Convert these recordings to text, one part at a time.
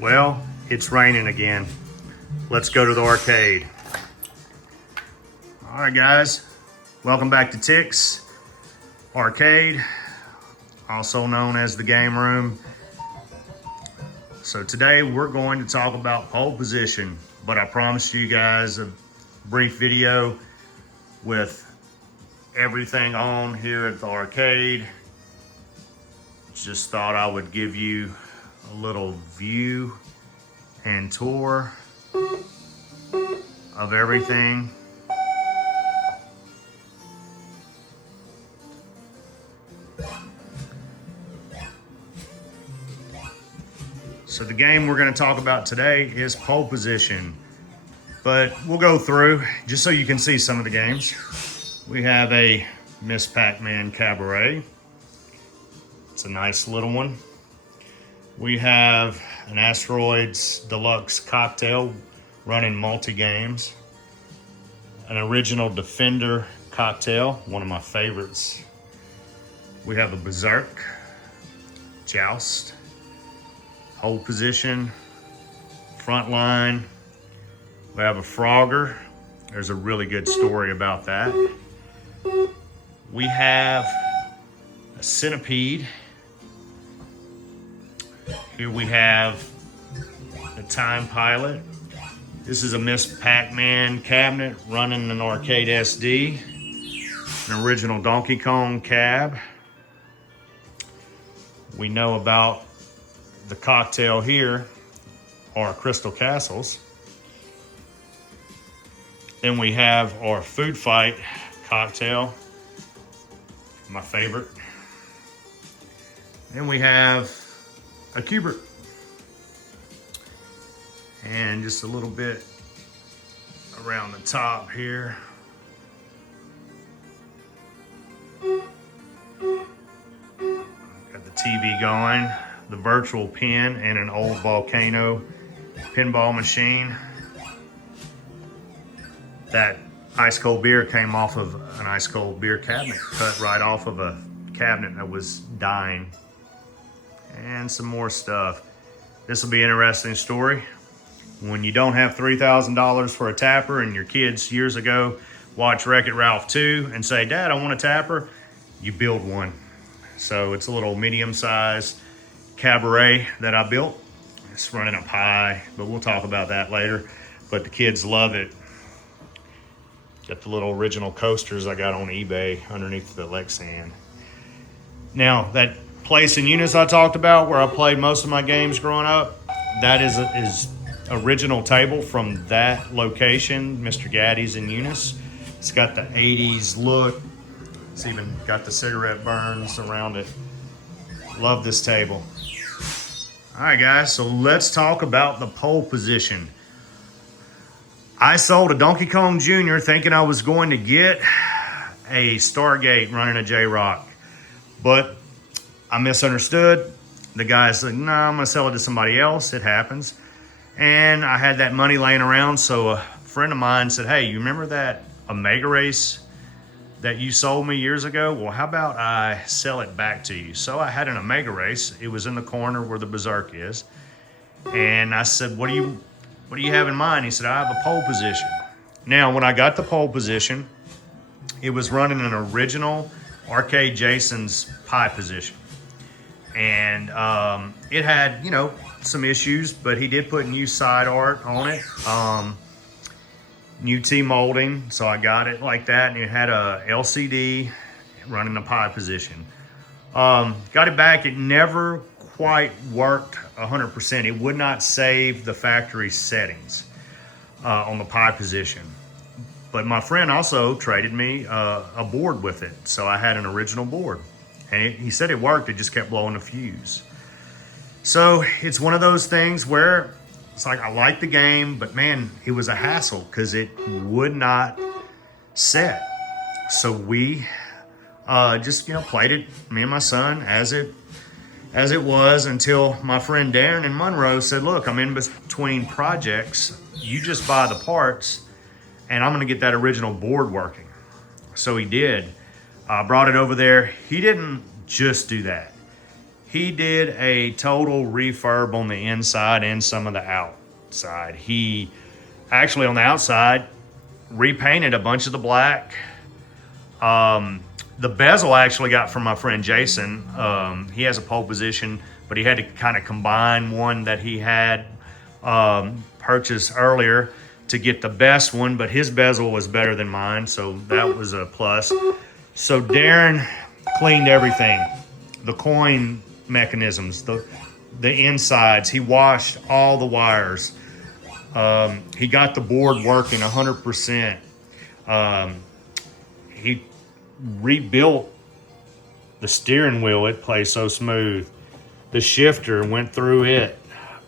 Well, it's raining again. Let's go to the arcade. All right, guys. Welcome back to Tick's Arcade, also known as the Game Room. So today we're going to talk about pole position, but I promised you guys a brief video with everything on here at the arcade. Just thought I would give you a little view and tour of everything. So the game we're going to talk about today is pole position, but we'll go through just so you can see some of the games. We have a Miss Pac-Man Cabaret. It's a nice little one. We have an Asteroids Deluxe Cocktail running multi-games. An original Defender cocktail, one of my favorites. We have a Berserk, Joust, Hold Position, Frontline. We have a Frogger. There's a really good story about that. We have a Centipede. Here we have the Time Pilot. This is a Miss Pac-Man cabinet running an Arcade SD. An original Donkey Kong cab. We know about the cocktail here are Crystal Castles. Then we have our Food Fight cocktail, my favorite. Then we have a Cubert. And just a little bit around the top here. Got the TV going, the virtual pin, and an old Volcano pinball machine. That ice cold beer came off of an ice cold beer cabinet, cut right off of a cabinet that was dying. And some more stuff. This will be an interesting story. When you don't have $3,000 for a tapper and your kids years ago watch Wreck-It Ralph 2 and say, "Dad, I want a tapper," you build one. So it's a little medium-sized Cabaret that I built. It's running up high, but we'll talk about that later. But the kids love it. Got the little original coasters I got on eBay underneath the Lexan. Now, that place in Eunice I talked about where I played most of my games growing up, that is original table from that location, Mr. Gaddy's in Eunice. It's got the 80s look. It's even got the cigarette burns around it. Love this table. All right, guys, so let's talk about the pole position. I sold a Donkey Kong Jr. thinking I was going to get a Stargate running a J-Rock, but I misunderstood. The guy said, "No, I'm gonna sell it to somebody else." It happens. And I had that money laying around, so a friend of mine said, "Hey, you remember that Omega Race that you sold me years ago? Well, how about I sell it back to you?" So I had an Omega Race. It was in the corner where the Berserk is. And I said, what do you have in mind? He said, "I have a pole position." Now, when I got the pole position, it was running an original Arcade Jason's pie position. And it had, some issues, but he did put new side art on it. New T-molding, so I got it like that. And it had a LCD running the pie position. Got it back. It never quite worked 100%. It would not save the factory settings on the pie position. But my friend also traded me a board with it. So I had an original board. And he said it worked, it just kept blowing a fuse. So it's one of those things where it's like, I like the game, but man, it was a hassle because it would not set. So we just, played it, me and my son, as it was, until my friend Darren in Monroe said, "Look, I'm in between projects. You just buy the parts and I'm gonna get that original board working." So he did. Brought it over there. He didn't just do that. He did a total refurb on the inside and some of the outside. He actually on the outside repainted a bunch of the black. The bezel I actually got from my friend Jason. He has a pole position, but he had to kind of combine one that he had purchased earlier to get the best one, but his bezel was better than mine, so that was a plus. So Darren cleaned everything, the coin mechanisms, the insides. He washed all the wires. He got the board working 100%. He rebuilt the steering wheel. It plays so smooth. The shifter went through it.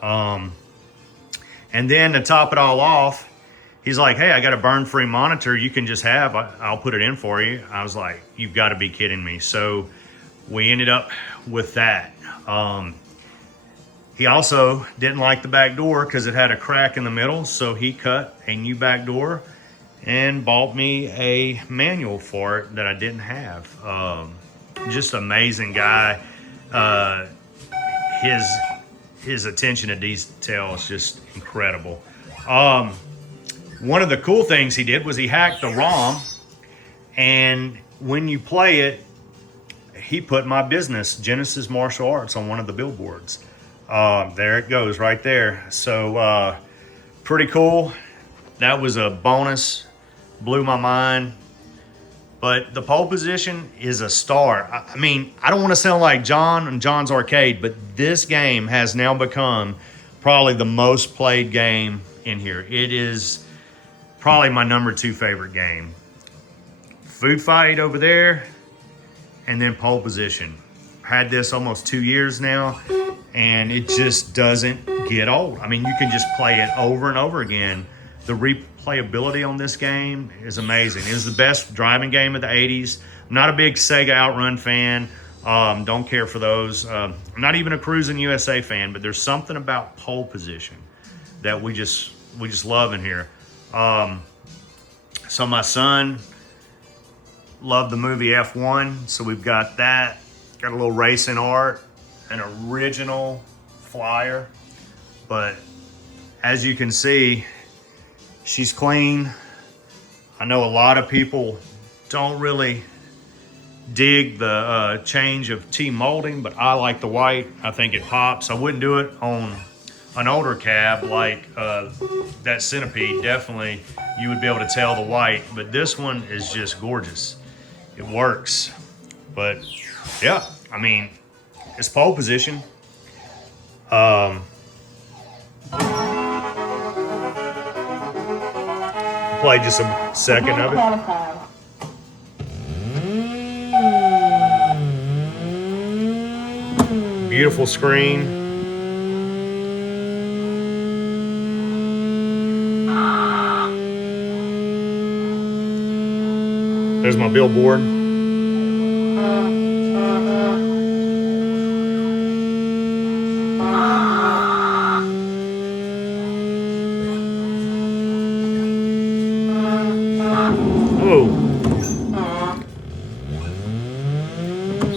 And then to top it all off, he's like, hey, I got a burn-free monitor you can just have. I'll put it in for you. I was like, you've got to be kidding me. So we ended up with that. He also didn't like the back door because it had a crack in the middle. So he cut a new back door and bought me a manual for it that I didn't have. Just amazing guy. His attention to detail is just incredible. One of the cool things he did was he hacked the ROM, and when you play it, he put my business, Genesis Martial Arts, on one of the billboards. There it goes right there. So pretty cool. That was a bonus, blew my mind. But the pole position is a star. I mean, I don't want to sound like John and John's Arcade, but this game has now become probably the most played game in here. It is probably my #2 favorite game. Food Fight over there, and then pole position. Had this almost 2 years now, and it just doesn't get old. I mean, you can just play it over and over again. The replayability on this game is amazing. It was the best driving game of the 80s. I'm not a big Sega Outrun fan. Don't care for those. I'm not even a Cruising USA fan, but there's something about pole position that we just love in here. So my son loved the movie F1, so we've got that. Got a little racing art, an original flyer, but as you can see, she's clean. I know a lot of people don't really dig the change of T-molding, but I like the white. I think it pops. I wouldn't do it on an older cab like that Centipede. Definitely you would be able to tell the white, but this one is just gorgeous. It works. But yeah, I mean, it's pole position. Play just a second of it. Beautiful screen. There's my billboard.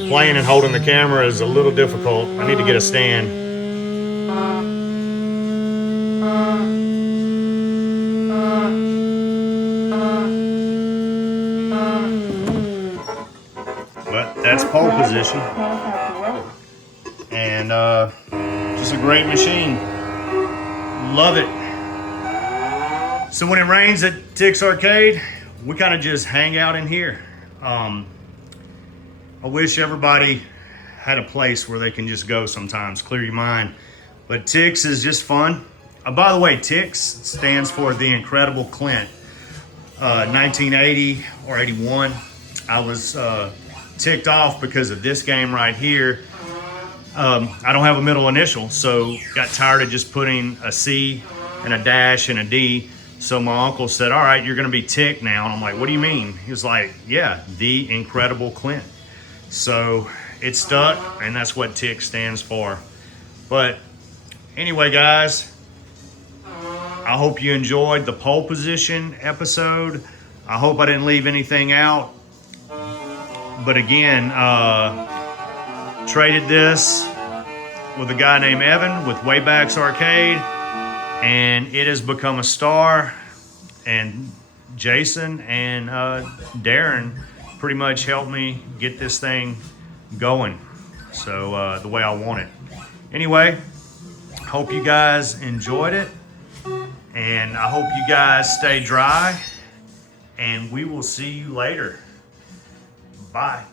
Playing and holding the camera is a little difficult. I need to get a stand. But that's pole position. And just a great machine. Love it. So when it rains at Tick's Arcade, we kind of just hang out in here. I wish everybody had a place where they can just go sometimes, clear your mind. But Tick's is just fun. By the way, Tick's stands for The Incredible Clint. 1980 or 81, I was ticked off because of this game right here. I don't have a middle initial, so got tired of just putting a C and a dash and a D. So my uncle said, all right, you're gonna be Tick now. And I'm like, what do you mean? He was like, yeah, The Incredible Clint. So it stuck, and that's what Tick stands for. But anyway, guys, I hope you enjoyed the pole position episode. I hope I didn't leave anything out. But again, traded this with a guy named Evan with Waybacks Arcade, and it has become a star. And Jason and Darren pretty much helped me get this thing going, so the way I want it. Anyway, hope you guys enjoyed it, and I hope you guys stay dry, and we will see you later. Bye.